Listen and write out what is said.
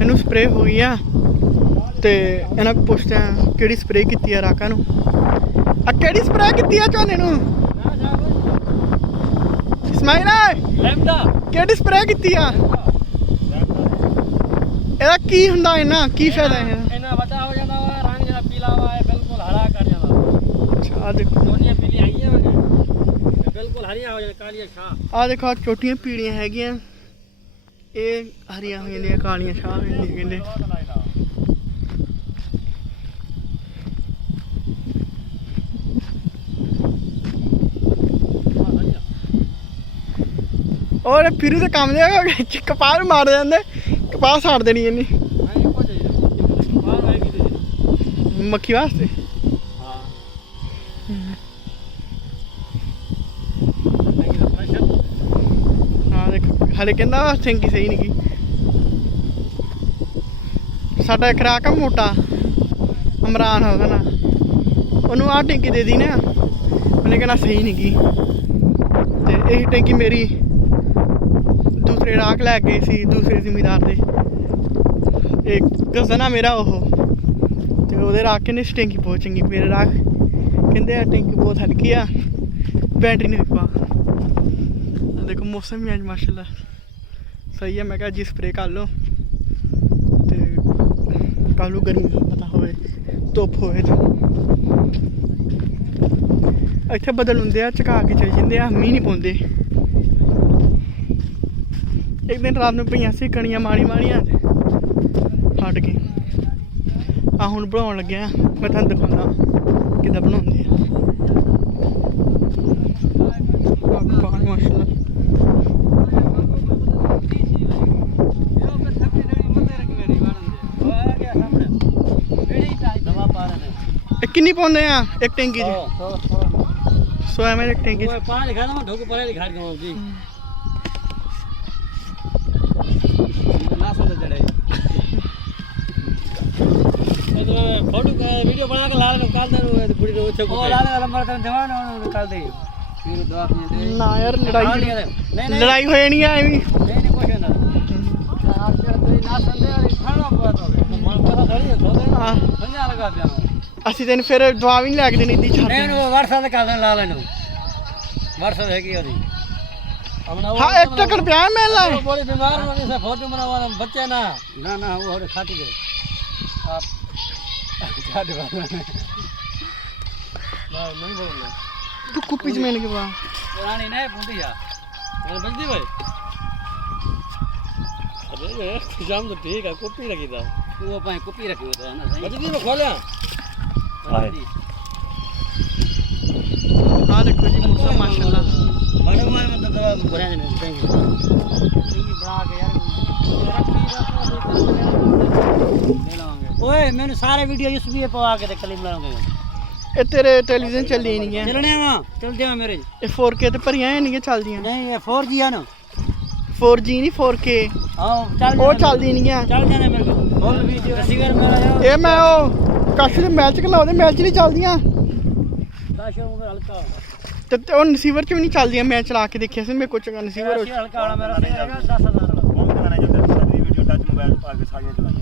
ਇਹਨੂੰ ਸਪਰੇਅ ਹੋ ਗਈ ਆ ਤੇ ਇਹਨਾਂ ਕੋਲ ਪੁੱਛਦੇ ਆ ਕਿਹੜੀ ਸਪਰੇਅ ਕੀਤੀ ਆ ਰਾਕਾਂ ਨੂੰ। ਆ ਕਿਹੜੀ ਸਪਰੇਅ ਕੀਤੀ ਆ ਝੋਨੇ ਨੂੰ? ਇਸਮਾਈਲ ਕਿਹੜੀ ਸਪਰੇਅ ਕੀਤੀ ਆ? ਇਹਦਾ ਕੀ ਹੁੰਦਾ ਇਹਨਾਂ ਕੀ ਫਾਇਦਾ ਹੈ? ਇਹਨਾਂ ਵੱਡਾ ਹੋ ਜਾਂਦਾ ਵਾ, ਰੰਗ ਜਿਹੜਾ ਪੀਲਾ ਵਾ ਇਹ ਬਿਲਕੁਲ ਹਰਾ ਕਰ ਜਾਂਦਾ। ਅੱਛਾ ਆ ਦੇਖੋ ਚੋਟੀਆਂ ਪੀਲੀਆਂ ਆਈਆਂ ਵਾ ਬਿਲਕੁਲ ਹਰੀਆਂ ਹੋ ਜਾਂਦੀਆਂ ਕਾਲੀਆਂ ਛਾਂ। ਆ ਦੇਖੋ ਚੋਟੀਆਂ ਪੀੜੀਆਂ ਹੈਗੀਆਂ, ਇਹ ਹਰੀਆਂ ਹੋ ਜਾਂਦੀਆਂ ਕਾਲੀਆਂ ਛਾਂ ਹੋ ਜਾਂਦੀਆਂ ਕਹਿੰਦੇ। और फिर तो काम दे कपास मार जाते कपास साड़ देनी इन्नी मक्खी वास्ते। हाँ देख हाले कहना टैंकी सही नहीं की साडा एक राक है मोटा इमरान है ना उन्होंने आ टैंकी दे दी ना उन्हें कहना सही नहीं की ते यही टैंकी मेरी दूसरे राख लै गए सी दूसरे जिमीदार दे एक कज़न आ मेरा ओह ते ओहदे राख कहंदे इस टैंकी बहुत चंगी मेरे राख कहंदे आ टैंकी बहुत हल्की आ बैटरी नहीं पा। देखो मौसम भी अज माशाल्लाह सही है। मैं कहा जी स्प्रे कर लो ते कल गर्मी पता होवे धुप होवे तो इत्थे बदल हुंदे आ झका के चल जांदे आ मींह नहीं पौंदे। एक दिन रात में पईयां सी कणियां माड़ियां हट के आ हुण बनाउण लग्या मैं तुहानूं दिखाउंदा किद्दां बनाउंदे आ। माशाल्लाह किन्नी पाउंदे आ एक टैंकी च? 100 ml एक टैंकी च। पानी दिखा दो ढोक पर दिखा दूंगा जी फोटो वीडियो बना के ला ले निकाल दे पूरी रोज से ओ ला ले नंबर तो जवान निकाल दे फिर दवा ना यार लड़ाई लड़ाई हो जानी है एवी नहीं नहीं कुछ ना आप तो ना संदे और खाना पड़ा तो मन पता थोड़ी है तो हां समझा लगा दिया ਅਸੀਂ ਤੈਨੂੰ ਫਿਰ ਦਵਾ ਵੀ ਨਹੀਂ ਲੈ ਕੇ ਦੇਣੀ ਇੱਦੀ ਛੱਡ ਨਹੀਂ ਉਹ WhatsApp ਤੇ ਕਰ ਦੇਣ ਲਾ ਲੈਨੂੰ WhatsApp ਹੈਗੀ ਉਹਦੀ हाँ एक टक्कर प्यार में ला बड़ी बीमार होने से फोटो बनावा बच्चे ना ना ना वो और खाती दे आप क्या दे ना नहीं बोलना तू कुपी में के बा पुरानी नहीं पूंदी या मैं बंदी भाई अरे जाम तो ठीक है कुपी रखी था वो पाए कुपी रखी हो तो ना सही बंदी में खोला हां देखो जी मौसम माशाल्लाह बड़े मार में तो दवा भरा देने देंगे टिंगी बड़ा के यार ले लाओगे ओए मैंने सारे वीडियो इस भी पवा के क्लिप लाऊंगा ये तेरे टेलीविजन चलनी नहीं है चलने वा चल दे मेरे ये 4K ते भरियां नहीं है चलदियां नहीं ये 4G है ना 4G नहीं 4K हां चल वो चलदी नहीं है चल जाने मेरे को फुल वीडियो रिसीवर मेरा ये मैं ओ काशू दे मैच के लाउदे मैच नहीं चलदियां काशू में हल्का ते ਉਹ ਰਿਸੀਵਰ ਚ ਵੀ ਨਹੀਂ ਚੱਲਦੀਆਂ ਮੈਂ ਚਲਾ ਕੇ ਦੇਖਿਆ ਸੀ ਮੇਰੇ ਕੋਲ ਚੰਗਾ ਰਿਸੀਵਰ हल्का वाला मेरा 10000 वाला फोन करना जो तेरी वीडियो टच मोबाइल पा के सारियां चलानी